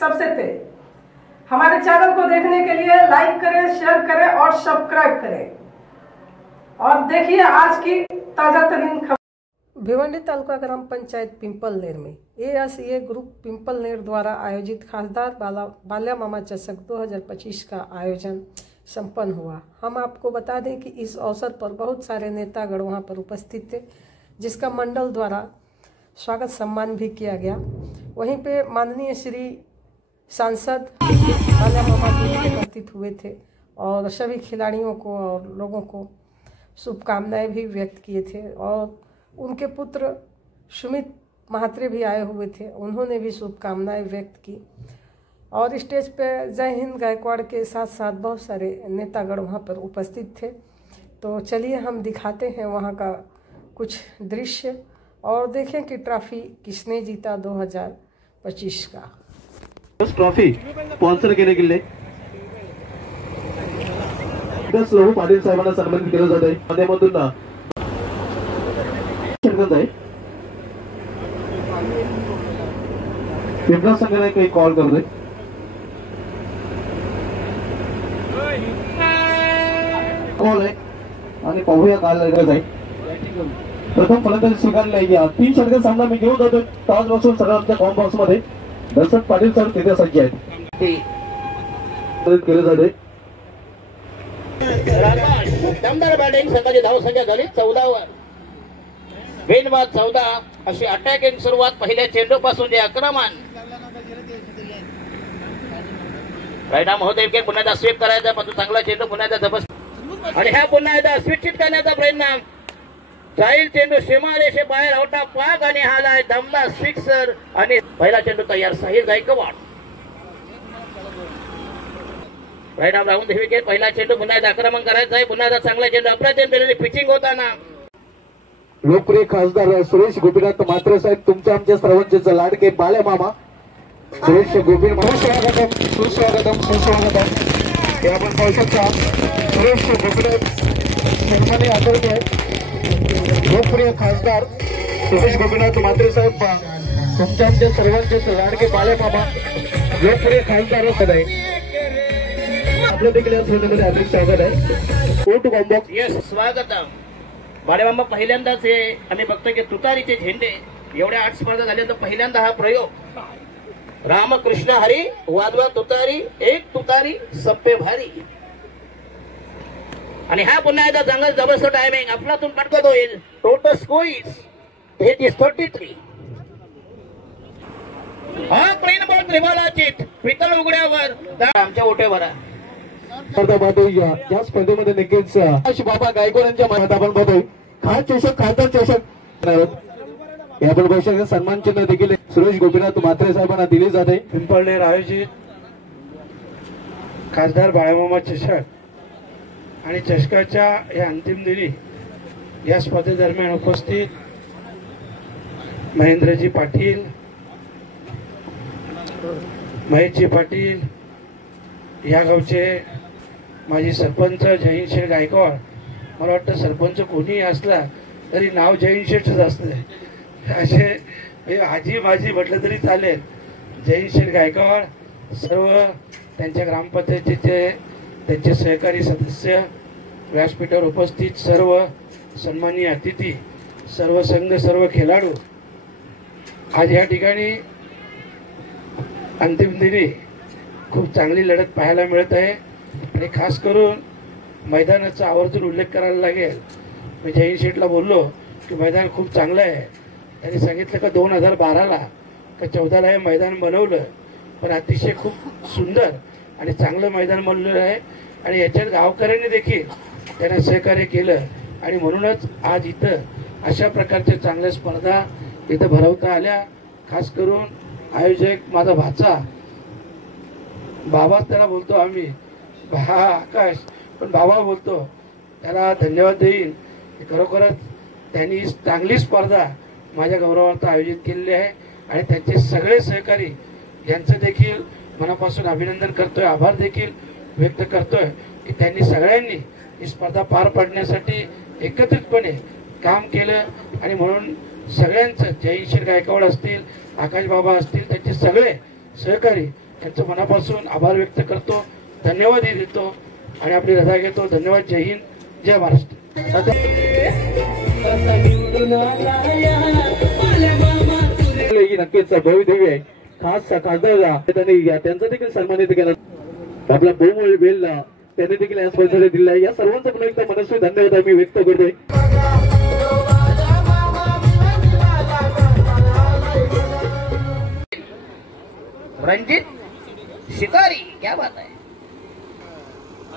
सबसे तेज। हमारे चैनल को देखने के लिए लाइक करें, शेयर करें और सब्सक्राइब करें। और देखिए आज की ताजा तरीन खबर। भिवंडी तालुका ग्राम पंचायत पिंपलनेर में ASA ग्रुप पिंपलनेर द्वारा आयोजित खासदार बाल्या मामा चषक 2025 का आयोजन संपन्न हुआ। हम आपको बता दें कि इस अवसर पर बहुत सारे नेतागण वहां पर उपस्थित थे, जिसका मंडल द्वारा स्वागत सम्मान भी किया गया। वहीं पे माननीय श्री सांसद बाल्या मामा जी उपस्थित हुए थे और सभी खिलाड़ियों को और लोगों को शुभकामनाएं भी व्यक्त किए थे। और उनके पुत्र सुमित महात्रे भी आए हुए थे, उन्होंने भी शुभकामनाएं व्यक्त की। और स्टेज पे जय हिंद गायकवाड़ के साथ साथ बहुत सारे नेतागण वहाँ पर उपस्थित थे। तो चलिए हम दिखाते हैं वहाँ का कुछ दृश्य और देखें कि ट्रॉफी किसने जीता 2025 का। उस ट्रॉफी स्पॉन्सर केले गेले लोह पाटील साहेबांना सन्मानित केलं जात आहे। माध्यमातून ना पिंपळा संघाने काही कॉल करतोय। कॉल आहे आणि पाहूया काल लगेच आहे। प्रथम फलंदाजी स्वीकारली आहे। 3 षटके सामना मी घेऊन जातो तास बसून सगळं आमच्या कॉम बॉक्स मध्ये दर्शक पाटील सर तिथे सज्ज आहेत। ते केले जाते। दमदार बॅटिंग, संघाची धावसंख्या झाली 14 वर, बिनबाद 14 अशी अटॅकिंग सुरुवात पहिल्या चेंडूपासून जे आक्रमण। रायडा महोदय के पुन्हा एकदा स्वीप करायचा, पण चांगला चेंडू पुन्हा एकदा जबरदस्त आणि ह्या पुन्हा एकदा स्वीप करण्याचा प्रयत्न। जाईल चेंडू सीमारेषे बाहेर आउट ऑफ पाक आणि हालाय दमदार सिक्सर आणि पहिला चेंडू तयार Sahil Gaikwad. Right off round wicket, पहिला चेंडू पुन्हा एकदा आक्रमण करायचा आहे, पुन्हा एकदा चांगला चेंडू अप्रतिम पिचिंग होताना। लोकप्रिय खासदार सुरेश गोपीनाथ म्हात्रे साहेब, तुमच्या आमच्या सर्वांचे लाडके बाल्या मामा सुरेश गोपीनाथ, सुस्वागतम सुस्वागतम। हे आपण पाहू शकता सुरेश गोपीनाथ सन्मानी आदरणीय लोकप्रिय खासदार सुरेश गोपीनाथ म्हात्रे साहेब, तुमच्या आमच्या सर्वांचे लाडके बाल्या मामा लोकप्रिय खासदार आहे। आपलं देखील या स्पर्धेमध्ये हार्दिक स्वागत आहे। कोर्ट कॉम्बॉक्स येस स्वागतम। बाळेमामा पहिल्यांदाच हे आम्ही बघतो की तुतारीचे झेंडे एवढ्या 8 स्पर्धा झाल्या तर पहिल्यांदा हा प्रयोग। रामकृष्ण हरी वाजवा तुतारी, एक तुतारी सप्पे भारी। आणि हा पुन्हा एकदा जंगल जबरदस्त टायमिंग, अफलातून पटकत होईल। Total score is 33। हा प्लेन बॉल त्रिमालाची पितळ उघड्यावर आमच्या ओट्यावर स्पर्धा पाहतोय। या स्पर्धेमध्ये नक्कीच बाबा गायकवाड यांच्या मनात आपण पाहतोय खास चषक, खासदार चषक याबद्दल भविष्याचे सन्मान चिन्ह देखील सुरेश गोपीनाथ म्हात्रे साहेबांना दिले जाते। पिंपळनेर आयोजित खासदार बाळामामा चषक आणि चषकाच्या या अंतिम दिनी या स्पर्धेदरम्यान उपस्थित महेंद्रजी पाटील, महेशजी पाटील, या गावचे माजी सरपंच जयंत शेठ गायकवाड। मला वाटतं सरपंच कोणी असला तरी नाव जयंत शेठच असतं, असे आजी माझी म्हटलं तरी चालेल। जयंत शेठ गायकवाड, सर्व त्यांच्या ग्रामपंचायतीचे त्यांचे सहकारी सदस्य, व्यासपीठावर उपस्थित सर्व सन्माननीय अतिथी, सर्व संघ, सर्व खेळाडू, आज या ठिकाणी अंतिम दिनी खूप चांगली लढत पाहायला मिळत आहे। आणि खास करून मैदानाचा आवर्जून उल्लेख करायला लागेल। मी जयंत शेठला बोललो की मैदान खूप चांगलं आहे। त्यांनी सांगितलं का 2012ला का 14ला हे मैदान बनवलं, पण अतिशय खूप सुंदर आणि चांगलं मैदान बनवलेलं आहे। आणि याच्यात गावकऱ्यांनी देखील त्यांना सहकार्य केलं आणि म्हणूनच आज इथं अशा प्रकारच्या चांगल्या स्पर्धा इथं भरवता आल्या। खास करून आयोजक माझा भाचा बाबा, त्याला बोलतो आम्ही आकाश, पण बाबा बोलतो, त्याला धन्यवाद देईन। खरोखरच त्यांनी चांगली स्पर्धा माझ्या गौरवार्थ आयोजित केलेली आहे आणि त्यांचे सगळे सहकारी यांचं देखील मनापासून अभिनंदन करतोय, आभार देखील व्यक्त करतोय की त्यांनी सगळ्यांनी ही स्पर्धा पार पाडण्यासाठी एकत्रितपणे काम केलं। आणि म्हणून सगळ्यांचं जयंत शेठ गायकवाड असतील, आकाश बाबा असतील, त्यांचे सगळे सहकारी त्यांचं मनापासून आभार व्यक्त करतो, धन्यवादही देतो आणि आपली रजा घेतो. धन्यवाद. जय हिंद, जय महाराष्ट्र. नक्कीच भव्यदेवी आहे. खास खासदार त्यांचा देखील सन्मानित केला. आपला बहुमोल वेलला त्यांनी देखील या स्पर्धेला दिला आहे. या सर्वांचा पुन्हा एकदा मनस्वी धन्यवाद आम्ही व्यक्त करतोय. रणजित शिकारी, क्या बात आहे.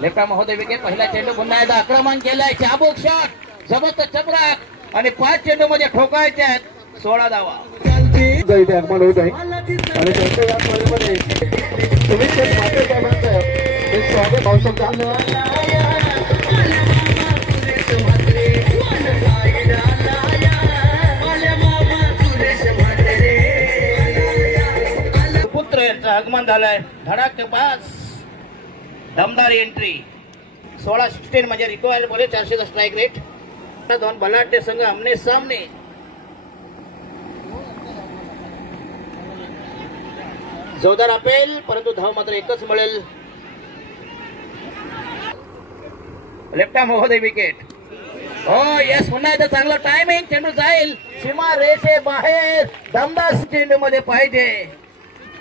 लेफ्टा महोदय विकेट. पहिला चेंडू पुन्हा एकदा आक्रमण केलाय. चाबूक शॉट, जबरदस्त चपराक आणि 5 चेंडू मध्ये ठोकायचे आहेत. 16 धावा. इथे आगमन होत आहे आणि त्यांच्या या स्पर्धेमध्ये सुनील माटे साहेबांचं हे स्वागत पावसाचं. पुत्र यांचं आगमन झालंय. धडाके पास, दमदार एंट्री. 16-16 म्हणजे रिक्वायर्ड बोले 400 स्ट्राईक रेट. 2 बलाढ्य संघ आमने सामने. जोरदार अपेल, परंतु धाव मात्र एकच मिळेल. लेफ्टा महोदय विकेट. हो यस, पुन्हा एकदा चांगलं टायमिंग. चेंडू जाईल सीमा रेषे बाहेर. दमदार चेंडू मध्ये पाहिजे.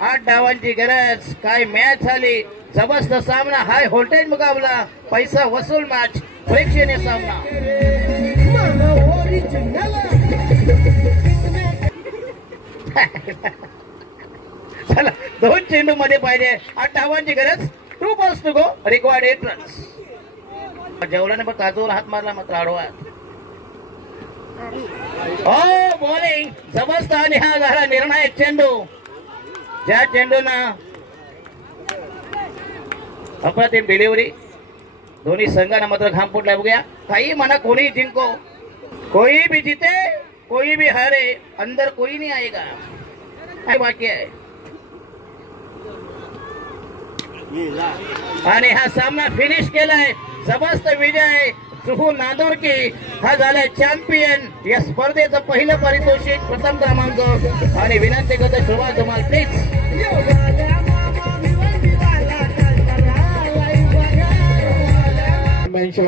8 धावांची गरज. काय मॅच झाली. जबरदस्त सामना. हाय व्होल्टेज मुकाबला. पैसा वसूल मॅच. प्रेक्षणीय सामना. चला 2 चेंडू मध्ये पाहिजे. 8 धावांची गरज. 2 balls to go. Required 8 runs. जेवढ्याने पण काजूवर हात मारला मात्र आडवा. हो बॉलिंग जबरदस्त आणि हा झाला निर्णायक चेंडू. ज्या चेंडूना अप्रतिम डिलिव्हरी. दोन्ही संघांना मात्र घाम फुटला. बघूया काही म्हणा, कोणी जिंको, कोई भी जीते, कोई भी हारे, अंदर कोई नहीं आएगा. काय बाकी आहे. आणि हा सामना फिनिश केलाय. जबरदस्त विजय. सुहू नांदुरकी हा झालाय चॅम्पियन. या स्पर्धेचं पहिलं पारितोषिक, प्रथम क्रमांक. आणि विनंती करतो सुरुवात तुम्हाला प्लीज.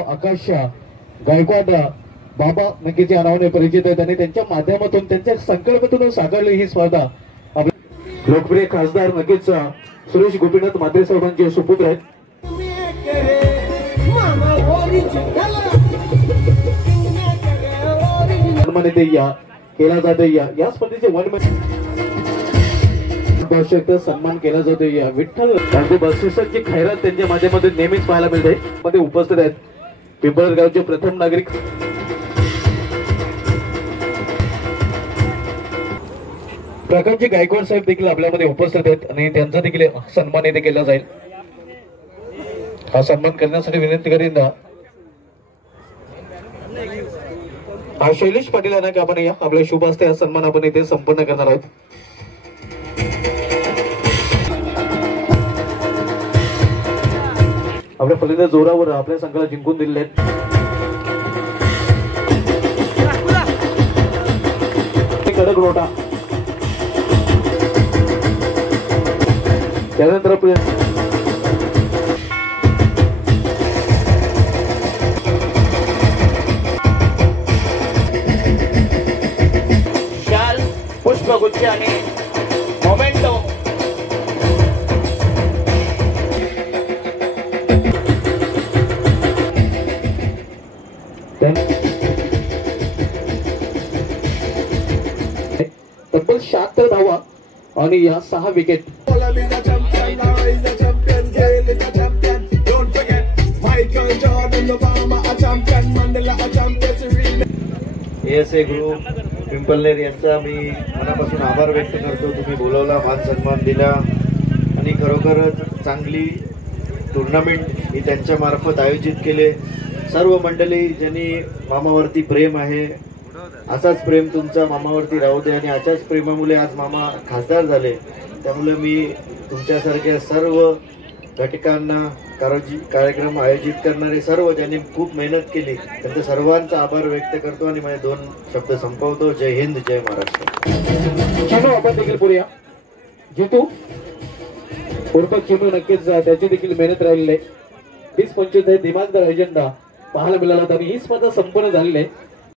आकाश गायकवाड बाबा नक्कीच या नावाने परिचित आहेत आणि त्यांच्या माध्यमातून त्यांच्या संकल्पनेतून साकारली ही स्पर्धा. लोकप्रिय खासदार नक्कीच सुरेश गोपीनाथ म्हात्रे साहेबांचे सुपुत्र आहेत. सन्मानित केला जातो. या स्पर्धेचे सन्मान केला जातो. या विठ्ठल बक्षिसाची खैरात त्यांच्या माध्यमातून नेहमीच पाहायला मिळते. मध्ये उपस्थित आहेत पिंपळगावचे प्रथम नागरिक प्रकाशजी गायकवाड साहेब देखील आपल्यामध्ये उपस्थित आहेत आणि त्यांचा देखील सन्मान इथे केला जाईल. हा सन्मान करण्यासाठी विनंती करीन शैलेश पाटील यांना की आपण या आपल्या शुभ हस्ते हा सन्मान आपण इथे संपन्न करणार आहोत. आपल्या फलंदाज जोरावर आपल्या संघाला जिंकून दिलेले आहेत. कडक रोटा. त्यानंतर शाल, पुष्पगुच्छ आणि मोमेंटो. तब्बल 76 धावा आणि या 6 विकेट. ASA ग्रुप पिंपलनेर यांचा मी मनापासून आभार व्यक्त करतो. तुम्ही बोलवला, मान सन्मान दिला आणि खरोखरच चांगली टुर्नामेंट ही त्यांच्या मार्फत आयोजित केले. सर्व मंडळी ज्यांनी मामावरती प्रेम आहे, असाच प्रेम तुमचा मामावरती राहू दे आणि अशाच प्रेमामुळे आज मामा खासदार झाले. त्यामुळे मी तुमच्यासारख्या सर्व घटकांना, कार्यक्रम आयोजित करणारे सर्व ज्यांनी खूप मेहनत केली त्यांचा सर्वांचा आभार व्यक्त करतो आणि माझे 2 शब्द संपवतो. जय हिंद, जय महाराष्ट्र. आपण देखील पुढे जितू उर्फ चिनू नक्कीच त्याची देखील मेहनत राहिलेली आहे. 20-25 दिमागदार अजेंडा पाहायला मिळाला आणि ही स्पर्धा संपन्न झालेली आहे.